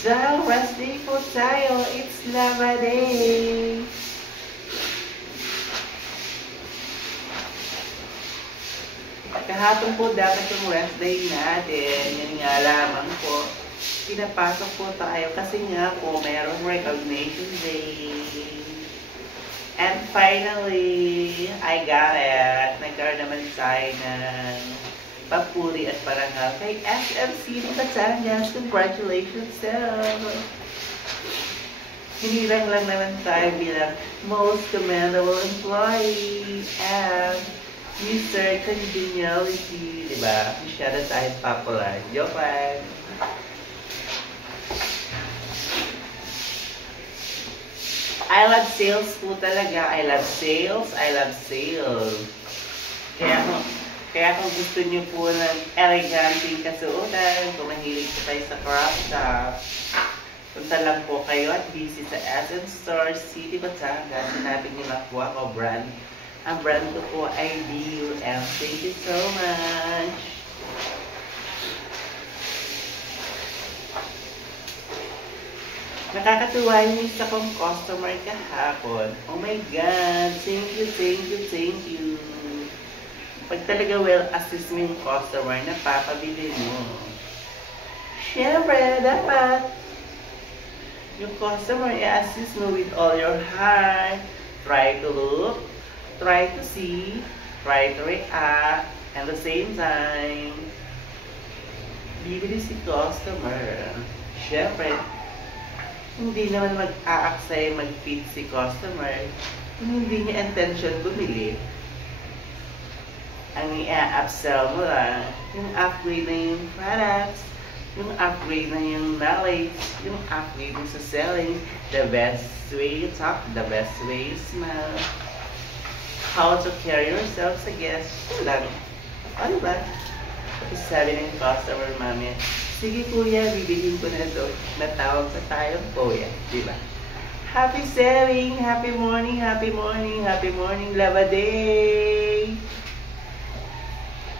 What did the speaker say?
Dahil rest day po tayo, it's Lava Day! Kahapon po dapat yung rest day natin, yun nga lamang po. Pinapasok po tayo kasi nga po mayroong recognition day. And finally, I got it. Nagkaroon naman tayo ng papuri at parangal kay SMC ng Batangas. Congratulations, sir! Hinirang lang naman tayo bilang most commendable employee and Mr. Congeniality, diba? Masyado tayo popular. Joke lang! I love sales po talaga. I love sales. I love sales. Kaya kung gusto niyo po ng eleganteng kasuotan, kung mahilig po kayo sa crop top, punta lang po kayo at busy sa SM Store City, Batangas. Hanapin niyo lang po ako brand. Ang brand ko po ay DUM. Thank you so much! Nakakatuwa yung isa kong customer kahapon. Oh my God! Thank you, thank you, thank you! Pag talaga well-assist mo yung customer, napapabili mo. Siyempre, dapat yung customer i-assist mo with all your heart. Try to look, try to see, try to react, and at the same time, bibili si customer. Siyempre, hindi naman mag-a-act mag-fit si customer kung hindi niya intention bumili. Ang i-upsell mo lang, yung upgrade na yung products, yung upgrade na yung knowledge, yung upgrade na sa selling, the best way you talk, the best way you smile, how to carry yourself sa guest, yun lang. Ano ba? Tapos sabi ng customer mami, sige kuya, bibilhin ko na ito. Natawag sa tayong kuya, di ba? Happy selling, happy morning, happy morning, happy morning, Lava Day!